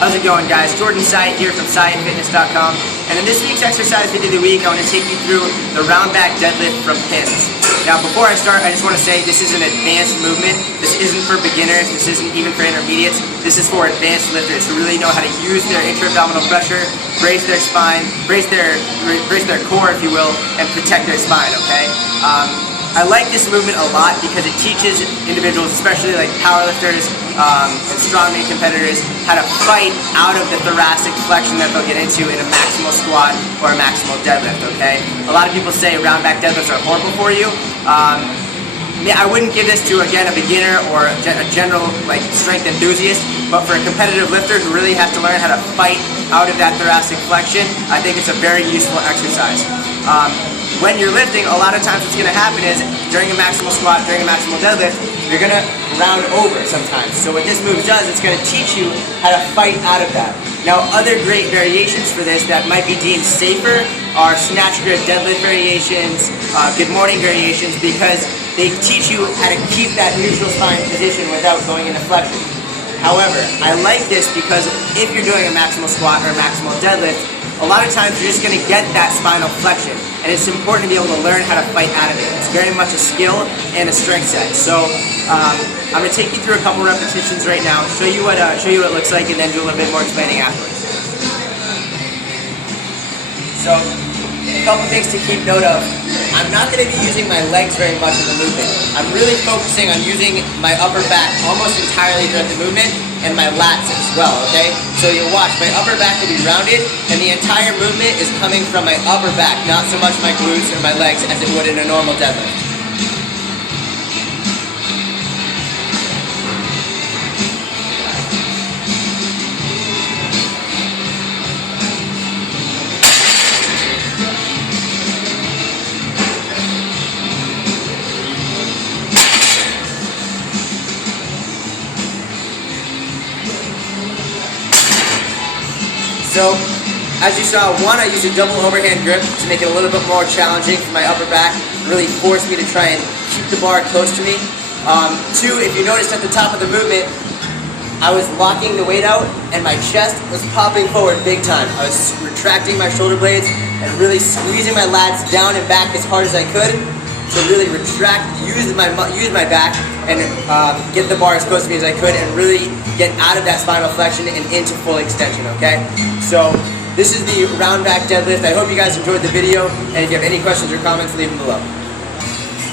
How's it going, guys? Jordan Syatt here from SyattFitness.com, and in this week's exercise video of the week, I want to take you through the round back deadlift from pins. Now, before I start, I just want to say this is an advanced movement. This isn't for beginners. This isn't even for intermediates. This is for advanced lifters who really know how to use their intra-abdominal pressure, brace their spine, brace their core, if you will, and protect their spine. Okay. I like this movement a lot because it teaches individuals, especially like powerlifters and strongman competitors, how to fight out of the thoracic flexion that they'll get into in a maximal squat or a maximal deadlift, okay? A lot of people say round back deadlifts are horrible for you. I wouldn't give this to, again, a beginner or a general like strength enthusiast, but for a competitive lifter who really has to learn how to fight out of that thoracic flexion, I think it's a very useful exercise. When you're lifting, a lot of times what's going to happen is during a maximal squat, during a maximal deadlift, you're going to round over sometimes. So what this move does, it's going to teach you how to fight out of that. Now, other great variations for this that might be deemed safer are snatch grip deadlift variations, good morning variations, because they teach you how to keep that neutral spine position without going into flexion. However, I like this because if you're doing a maximal squat or a maximal deadlift, a lot of times you're just going to get that spinal flexion, and it's important to be able to learn how to fight out of it. It's very much a skill and a strength set. So I'm going to take you through a couple repetitions right now, show you what it looks like, and then do a little bit more explaining afterwards. So a couple things to keep note of. I'm not going to be using my legs very much in the movement. I'm really focusing on using my upper back almost entirely during the movement, and my lats as well, okay? So you'll watch, my upper back will be rounded, and the entire movement is coming from my upper back, not so much my glutes or my legs as it would in a normal deadlift. So, as you saw, one, I used a double overhand grip to make it a little bit more challenging for my upper back, really forced me to try and keep the bar close to me. Two, if you noticed at the top of the movement, I was locking the weight out and my chest was popping forward big time. I was retracting my shoulder blades and really squeezing my lats down and back as hard as I could to really retract, use my back and get the bar as close to me as I could and really get out of that spinal flexion and into full extension, okay? So this is the round back deadlift. I hope you guys enjoyed the video, and if you have any questions or comments, leave them below.